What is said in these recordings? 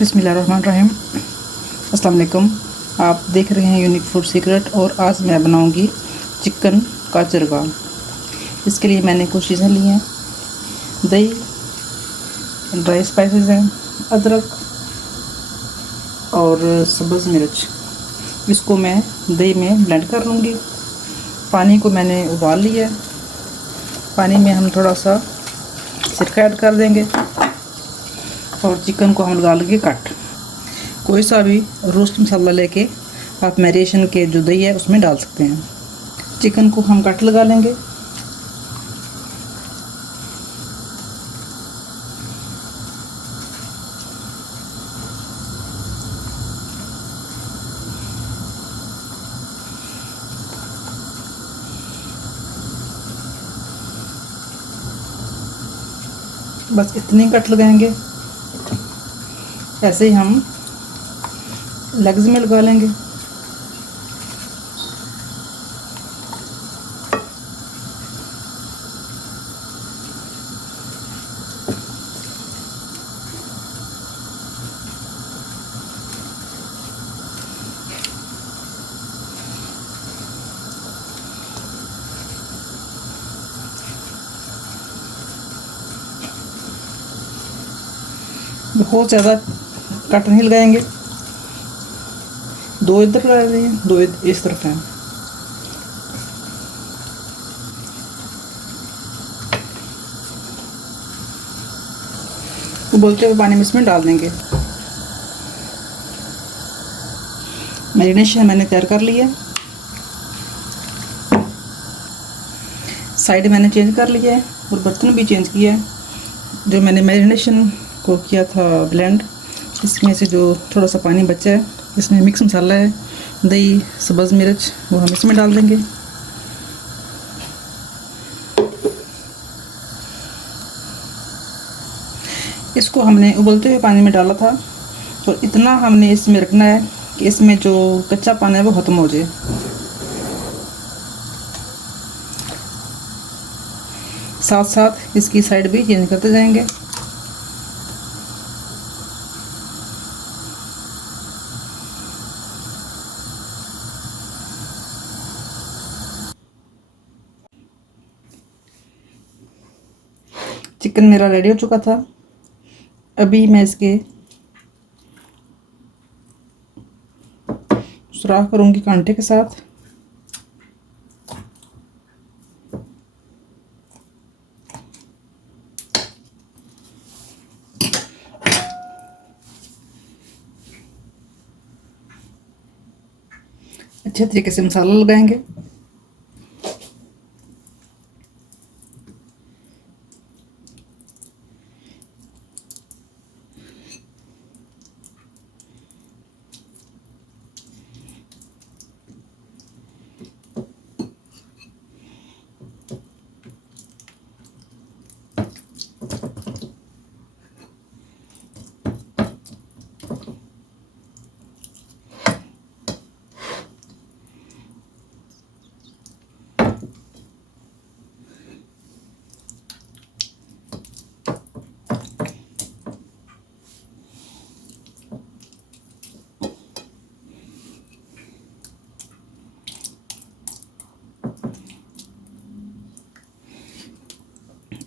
बिस्मिल्लाहिर्रहमानिर्रहीम। अस्सलाम वालेकुम। आप देख रहे हैं यूनिक फूड सीक्रेट और आज मैं बनाऊंगी चिकन का चरगा। इसके लिए मैंने कुछ चीज़ें ली हैं। दही, ड्राई स्पाइसेस हैं, अदरक और सब्ज़ मिर्च। इसको मैं दही में ब्लेंड कर लूँगी। पानी को मैंने उबाल लिया है। पानी में हम थोड़ा सा सिरका ऐड कर देंगे और चिकन को हम लगा लेंगे कट। कोई सा भी रोस्ट मसाला लेके आप मैरिनेशन के जो दही है उसमें डाल सकते हैं। चिकन को हम कट लगा लेंगे। बस इतने कट लगाएंगे। ऐसे ही हम लेग्स में लगा लेंगे। बहुत ज़्यादा कट नहीं लगाएंगे। दो इधर लगा रहे हैं, दो इस तरफ हैं। उबलते हुए पानी में इसमें डाल देंगे। मैरिनेशन मैंने तैयार कर लिया है। साइड मैंने चेंज कर लिया है और बर्तन भी चेंज किया है। जो मैंने मैरिनेशन को किया था ब्लेंड, इसमें से जो थोड़ा सा पानी बचा है, इसमें मिक्स मसाला है, दही, सब्ज़ मिर्च, वो हम इसमें डाल देंगे। इसको हमने उबलते हुए पानी में डाला था, तो इतना हमने इसमें रखना है कि इसमें जो कच्चा पानी है वो ख़त्म हो जाए। साथ साथ इसकी साइड भी चेंज करते जाएंगे। चिकन मेरा रेडी हो चुका था। अभी मैं इसके सुराख करूँगी कांटे के साथ। अच्छे तरीके से मसाला लगाएंगे।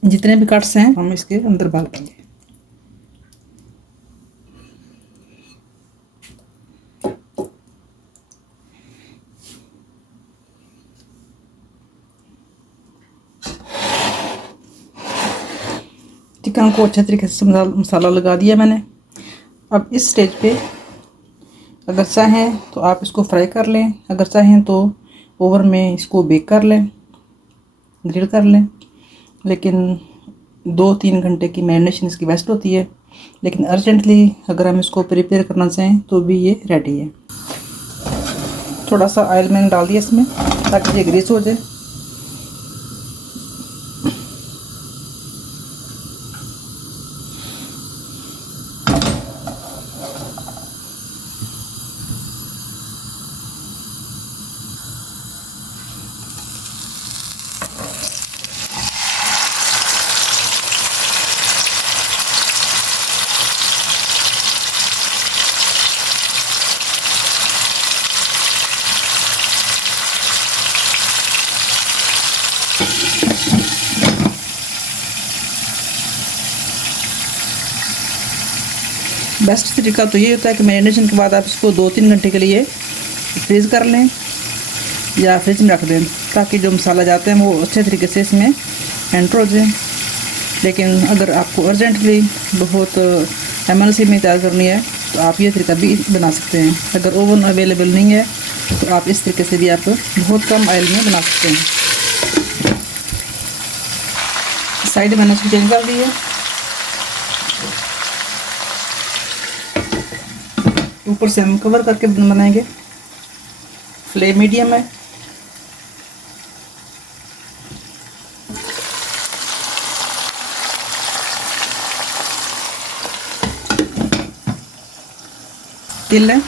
जितने भी कट्स हैं हम इसके अंदर डाल देंगे। चिकन को अच्छे तरीके से मसाला लगा दिया मैंने। अब इस स्टेज पे अगर चाहें तो आप इसको फ्राई कर लें, अगर चाहें तो ओवन में इसको बेक कर लें, ग्रिल कर लें। लेकिन 2-3 घंटे की मैरिनेशन इसकी बेस्ट होती है। लेकिन अर्जेंटली अगर हम इसको प्रिपेयर करना चाहें तो भी ये रेडी है। थोड़ा सा ऑयल मैंने डाल दिया इसमें ताकि ये ग्रीस हो जाए। बेस्ट तरीका तो ये होता है कि मैरिनेशन के बाद आप इसको 2-3 घंटे के लिए फ्रीज़ कर लें या फ्रिज में रख दें, ताकि जो मसाला जाते हैं वो अच्छे तरीके से इसमें एंटर हो जाए। लेकिन अगर आपको अर्जेंटली बहुत एमरजेंसी में तैयार करनी है तो आप ये तरीका भी बना सकते हैं। अगर ओवन अवेलेबल नहीं है तो आप इस तरीके से भी आप बहुत कम ऑयल में बना सकते हैं। साइड मैंने उसको चेंज कर दी है। ऊपर से हम कवर करके बनाएंगे, फ्लेम मीडियम है। तिल है,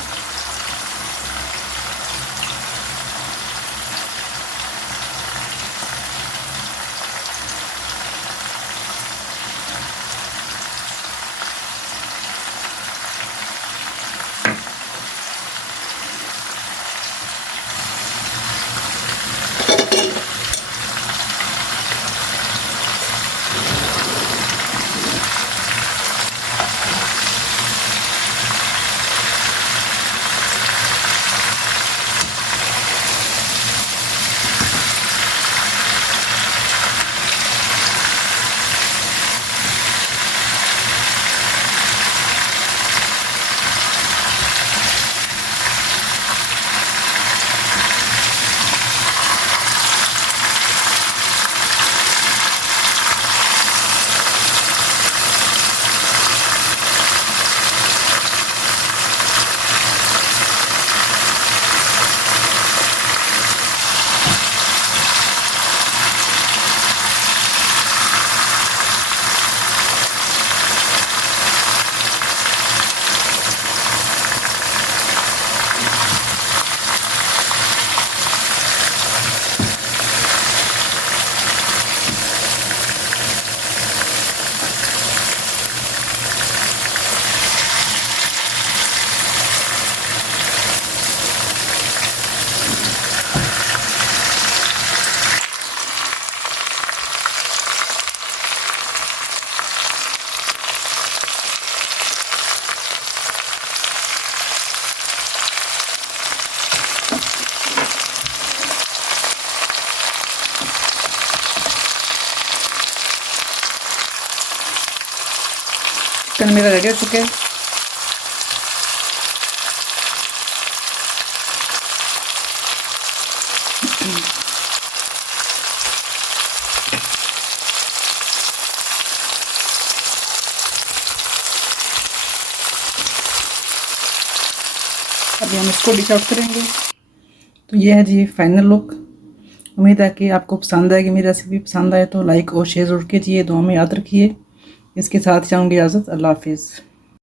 चिकन मेरा रेडी हो चुके हैं। अभी हम इसको डिश आउट करेंगे। तो ये है जी फाइनल लुक। उम्मीद है कि आपको पसंद आएगी। मेरी रेसिपी पसंद आए तो लाइक और शेयर जरूर कीजिए, दुआ में याद रखिए। इसके साथ चाहूँगी इजाज़त। अल्लाह हाफिज़।